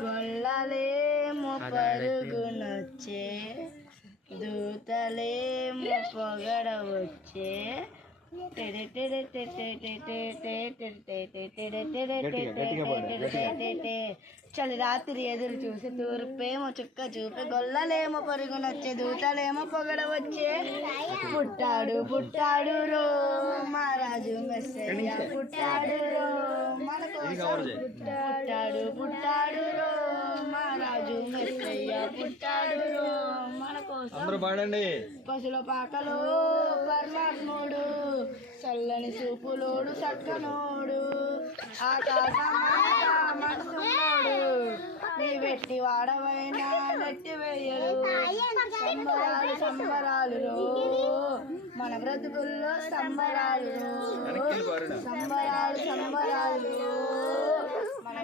గొల్లలేమో పరుగునొచ్చే, దూతలేమో పొగడవచ్చే. చలి రాత్రి ఎదురు చూసి తూర్పేమో చుక్క చూపే, గొల్లలేమో పరుగునొచ్చే, దూతలేమో పొగడవచ్చే. పుట్టాడు పుట్టాడు రో మహారాజు మెస్సయ్య, పుట్టాడు రో మన కోసం. పుట్టాడు పుట్టాడు రో మహారాజు మెస్సయ్య, పుట్టాడు రో మన కోసం. పశుల పాకలో పరమాత్ముడు, చల్లని చూపులోడు సక్కనోడు, ఆకాశమాడు నీ వెట్టి వాడవైనా నెట్టి వేయడు. సంబరాలు సంబరాలు మన బ్రతుకుల్లో సంబరాలు, సంబరాలు సంబరాలు మన